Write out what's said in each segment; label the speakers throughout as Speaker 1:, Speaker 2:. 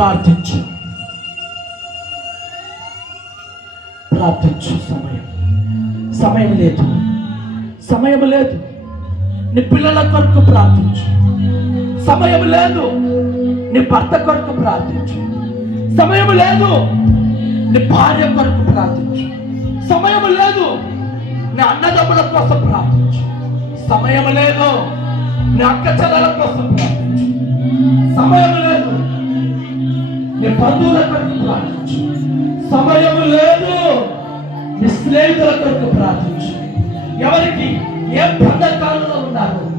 Speaker 1: ప్రార్థించు. ప్రార్థించు సమయం. సమయం లేదు. సమయం లేదు. నీ పిల్లల కొరకు ప్రార్థించు. సమయం లేదు. నీ భర్త కొరకు ప్రార్థించు. సమయం లేదు. నీ భార్య కొరకు ప్రార్థించు. సమయం లేదు. నీ అన్నదమ్ముల కోసం ప్రార్థించు. సమయం లేదు. నీ అక్క చెల్లెల కోసం ప్రార్థించు. సమయం లేదు. నీ బంధువుల కొరకు ప్రార్థించు. సమయం లేదు. నీ స్నేహితుల కొరకు ప్రార్థించు. ఎవరికి ఏ బంధకాలలో ఉన్నారు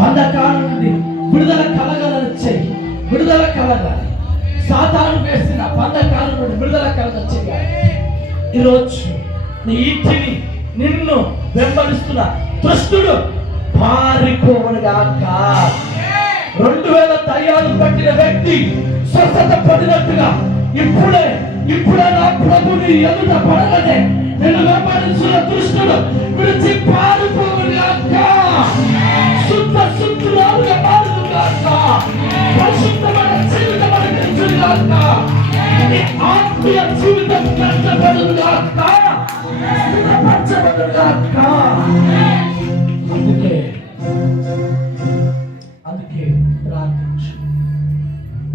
Speaker 1: బంధకాల నుండి విడుదల కలగలని చెయ్యి. విడుదల కలగాలి. సాతాను వేసిన బంధకాల నుండి విడుదల కలగ చెయ్యాలి. ఈరోజు నీ ఇంటిని నిన్ను వెంబడిస్తున్న దుష్టుడు పారిపోవనుగాక. రెండు వేల తయారు పట్టిన వ్యక్తి స్వస్థత పడినట్టుగా ఇప్పుడే ఇప్పుడే నా ప్రభుని ఎదుట పడగనే నేను వెంబడించిన దుష్టుడు విడిచి పారిపోవనుగాక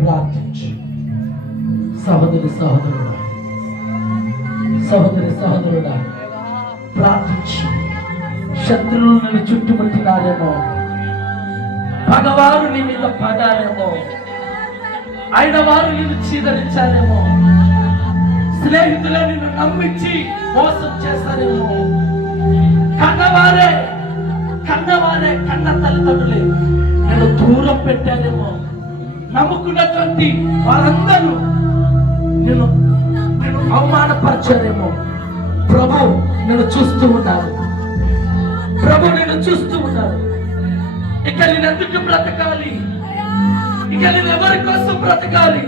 Speaker 1: ప్రార్థించు. సహోదరి సహోదరుడా సహోదరి సహోదరుడా ప్రార్థించు. శత్రువులు నిన్ను చుట్టుముట్టినారేమో పగవారు నీ మీద పడారేమో ఆయన వారు నిన్ను చీదరించారేమో. స్నేహితులే నిన్ను నమ్మించి మోసం చేస్తారేమో. కన్నవారే కన్నవారే కన్న తల్లిదండ్రులే నేను దూరం పెట్టానేమో నమ్ముకున్నటువంటి వారందరూ నేను నేను అవమానపరచలేమో ప్రభు నేను చూస్తూ ఉన్నాను ప్రభు నేను చూస్తూ ఉన్నాను ఇక నేను ఎందుకు బ్రతకాలి? ఇక నేను ఎవరి కోసం బ్రతకాలి?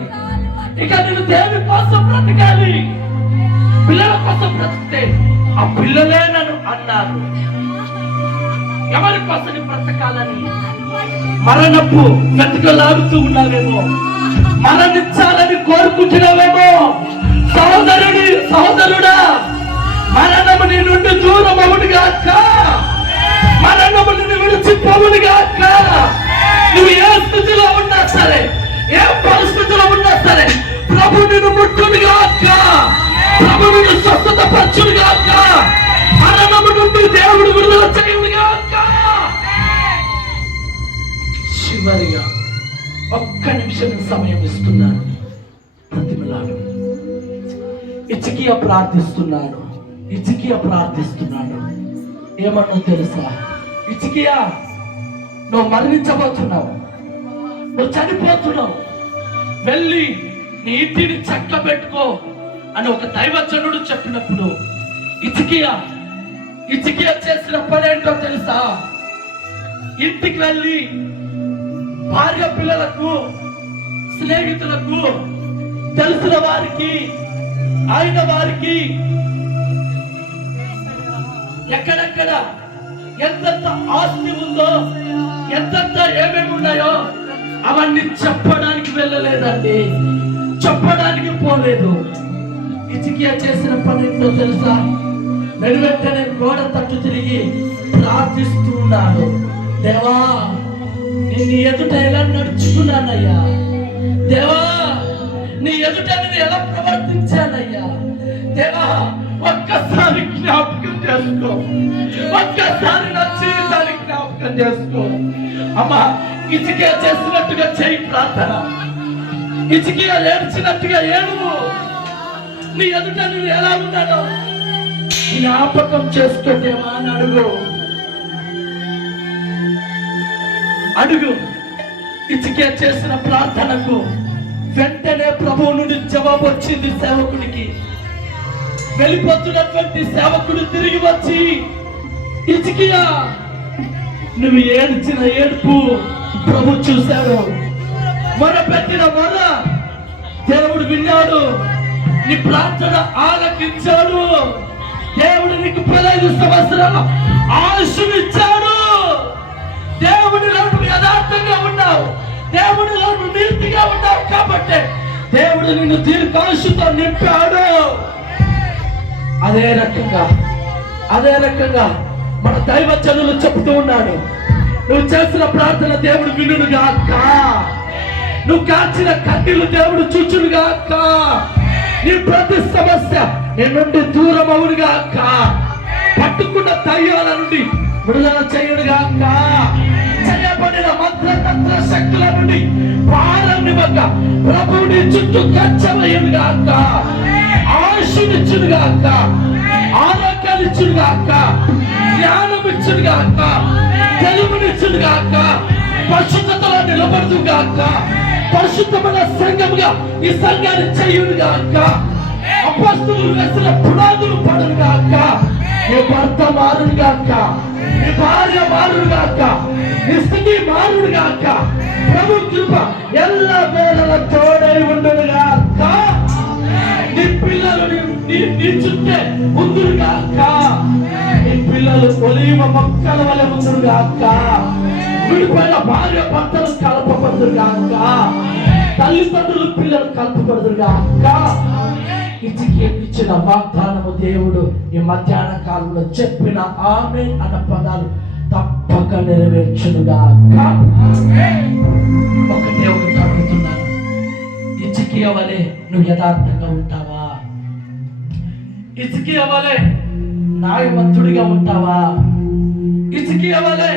Speaker 1: ఇక నేను దేవి కోసం బ్రతకాలి? పిల్లల కోసం బ్రతికితే ఆ పిల్లలే నన్ను అన్నారు. ఎవరి కోసం బ్రతకాలని? మరణపు బ్రతకలాడుతూ ఉన్నావేమో? మరణించాలని కోరుకుంటున్నావేమో? సహోదరుడి సహోదరుడా మరణము నీ నుండి దూరమవుడు గాక మరణము నిన్ను విడిచిపోవుడు గాక నువ్వు ఏ స్థితిలో ఉన్నా సరే ఏ పరిస్థితిలో ఉన్నా సరే ప్రభు నిన్ను ముట్టుడు గాక ప్రభు నిన్ను స్వస్థత పరచునుగాక మరణము నుండి దేవుడు విడుదల చేయు ఒక్క నిమిషం సమయం ఇస్తున్నాను. ప్రతిమలాడు. ఇచ్చికియ ప్రార్థిస్తున్నాడు ఇచ్చికియ ప్రార్థిస్తున్నాడు ఏమన్నా తెలుసా? ఇచ్చికియా నువ్వు మరణించబోతున్నావు. నువ్వు చనిపోతున్నావు. వెళ్ళి నీ ఇంటిని చక్క పెట్టుకో అని ఒక దైవజనుడు చెప్పినప్పుడు ఇచ్చికియా ఇచ్చికియా చేసిన పని ఏంటో తెలుసా? ఇంటికి వెళ్ళి భార్య పిల్లలకు స్నేహితులకు తెలిసిన వారికి ఆయన వారికి ఎక్కడెక్కడ ఎంతెంత ఆస్తి ఉందో ఎంతెంత ఏమేమి ఉన్నాయో అవన్నీ చెప్పడానికి వెళ్ళలేదండి. చెప్పడానికి పోలేదు. ఇచికియా చేసిన పని ఏంటో తెలుసా? నేను వెంటనే గోడ తట్టు తిరిగి ప్రార్థిస్తూ ఉన్నాను దేవా నేను ఎదుట ఎలా నడుచుకున్నానయ్యా? దేవా నీ ఎదుట నేను ఎలా ప్రవర్తించానయ్యా? దేవా ఒక్కసారి జ్ఞాపకం చేసుకో. ఒక్కసారి నా జీవితాన్ని జ్ఞాపకం చేసుకో. అమ్మా ఇచికే చేసినట్టుగా చేయి ప్రార్థన. ఇచికే ఏడ్చినట్టుగా ఏడువు నీ ఎదుట నేను ఎలా ఉన్నానో జ్ఞాపకం చేసుకోదేమా అని అడుగు. అడుగు. ఇచ్చికే చేసిన ప్రార్థనకు వెంటనే ప్రభువు నుండి జవాబు వచ్చింది సేవకునికి. వెళ్ళిపోతున్నటువంటి సేవకుడు తిరిగి వచ్చి ఇచికియా నువ్వు ఏడ్చిన ఏడుపు ప్రభు చూశాడు. మన పెట్టిన మొర దేవుడు విన్నాడు. నీ ప్రార్థన ఆలకించాడు. దేవుడు నీకు పదహైదు సంవత్సరాలు ఆయుష్నిచ్చాడు దేవునిలో నువ్వు నీతిగా ఉన్నావు కాబట్టి దేవుడు నిన్ను దీర్ఘాయుషుతో నింపాడు. అదే రకంగా అదే రకంగా మన దైవ జనులు చెప్తూ ఉన్నాడు. నువ్వు చేసిన ప్రార్థన దేవుడు వినుడుగా కా నువ్వు కాచిన కట్టిలు దేవుడు చూచుడుగా కా నీ ప్రతి సమస్య నీ నుండి దూరం అవునుగా కా పట్టుకున్న దయ్యాల నుండి విడుదల చేయుడుగా కా చేయబడిన మంత్రతంత్ర శక్తుల నుండి పారనివ్వక ప్రభుని చుట్టూ కచ్చవయ్యుడుగా కా ఆశనిచ్చుడుగా కా ఆరోగ్యాన్నిచ్చుడుగా కా జ్ఞానం ఇచ్చుడుగా కా తెలుగునిచ్చుడుగా కా పరిశుద్ధతలో నిలబడుతుగా కా పరిశుద్ధమైన సంఘముగా ఈ సంఘాన్ని చేయుడుగా కా అపస్తులు వేసిన పునాదులు పడునుగా కా నీ భర్త మారుడు కా నీ భార్య మారుడు కా నీ స్థితి మారుడు కా ప్రభు కృప ఎల్ల వేళల తోడై ఉండదు కా నీ పిల్లలు నీ- చుట్టే నీ చుట్టే నీ పిల్లలు ఒలివ మొక్కల వలె ముందురుగాక విడిపోయిన భార్య భర్తలు కలపబడుదురుగాక తల్లిదండ్రులు పిల్లలు కలపబడుదురుగాక ఇచ్చికి ఇచ్చిన వాగ్దానము దేవుడు ఈ మధ్యాహ్న కాలంలో చెప్పిన ఆమె అన్న పదాలు తప్పక నెరవేర్చునుగా. ఒక దేవుడు అడుగుతున్నాను ఇచ్చికి వలె నువ్వు యథార్థంగా ఉంటావా? ఇచ్చికి వలె న్యాయవంతుడిగా ఉంటావా? ఇచ్చికి వలె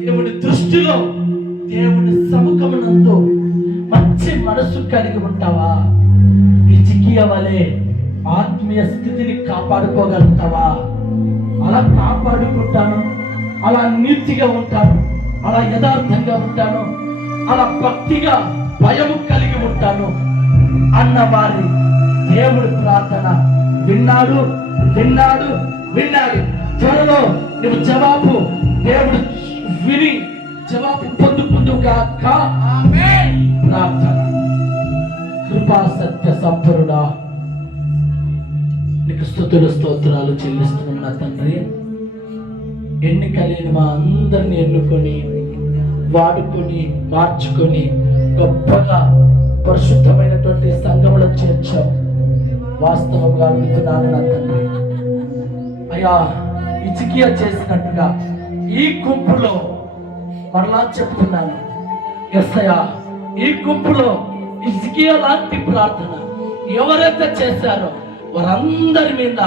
Speaker 1: దేవుడి దృష్టిలో దేవుడి సముఖమునందు మంచి మనసు కలిగి ఉంటావా? ఇచ్చికి వలె ఆత్మీయ స్థితిని కాపాడుకోగలుగుతావా? అలా కాపాడుకుంటాను అలా నీతిగా ఉంటాను అలా యథార్థంగా ఉంటాను అలా భక్తిగా భయము కలిగి ఉంటాను అన్న వారి దేవుడి ప్రార్థన విన్నాడు విన్నాడు విన్నాడు. త్వరలో నువ్వు జవాబు దేవుడు విని జవాబు పొందుకుందుగా ప్రార్థన. కృపా సత్య సంపరుడా. నీకు స్థుతులు స్తోత్రాలు చెల్లిస్తున్నా తండ్రి. ఎన్నికలేని మా అందరిని ఎన్నుకొని వాడుకొని మార్చుకొని గొప్పగా పరిశుద్ధమైనటువంటి సంఘములో చేర్చాం వాస్తవంగా అడుగుతున్నాను నా తండ్రి. అయ్యా ఇచికియా చేసినట్టుగా ఈ గుంపులో మరలా చెప్తున్నాను ఎస్ అయ్యా ఈ గుంపులో ఇసికియా లాంటి ప్రార్థన ఎవరైతే చేశారో వారందరి మీద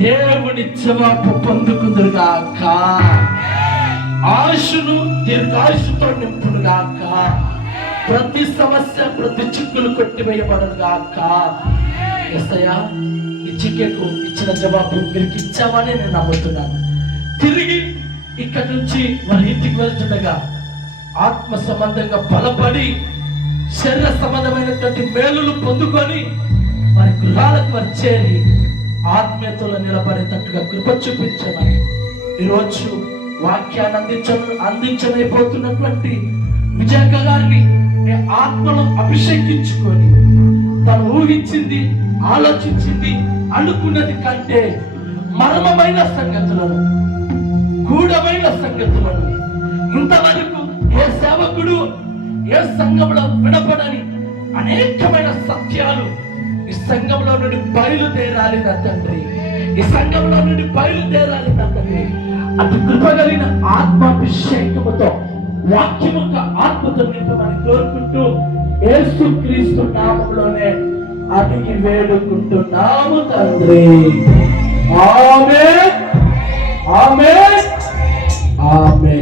Speaker 1: దేవుని జవాబు పొందుకుందరుగాక. ఆశును దీర్ఘాయుషుతో నింపుడుగాక ప్రతి సమస్య ప్రతి చిక్కులు కొట్టివేయబడుగాక ఎస్ఐయా ఈ చిక్కెకు ఇచ్చిన జవాబు మీరు ఇచ్చామని నేను నమ్ముతున్నాను. తిరిగి ఇక్కడి నుంచి వారి ఇంటికి వెళ్తుండగా ఆత్మ సంబంధంగా బలపడి శరీర సంబంధమైనటువంటి మేలులు పొందుకొని వారి గృహాలకు వారు చేరి ఆత్మీయతలో నిలబడేటట్టుగా కృప చూపించమని ఈరోజు వాక్యాన్ని అందించ అందించలేకపోతున్నటువంటి విజయక గారిని ఆత్మను అభిషేకించుకొని తను ఊహించింది ఆలోచించింది అనుకున్నది కంటే మర్మమైన సంగతులను గూఢమైన సంగతులను ఇంతవరకు ఏ సేవకుడు ఏ సంఘంలో వినపడని అనేకమైన సత్యాలు ఈ సంఘంలో నుండి బయలుదేరాలి నా తండ్రి. ఈ సంఘంలో నుండి బయలుదేరాలి నా తండ్రి. అతి కృపగలిగిన ఆత్మాభిషేకముతో వాక్యం యొక్క ఆత్మతో నింపమని కోరుకుంటూ యేసు క్రీస్తు నామంలోనే అడిగి వేడుకుంటున్నాము తండ్రి. ఆమె ఆమె ఆమె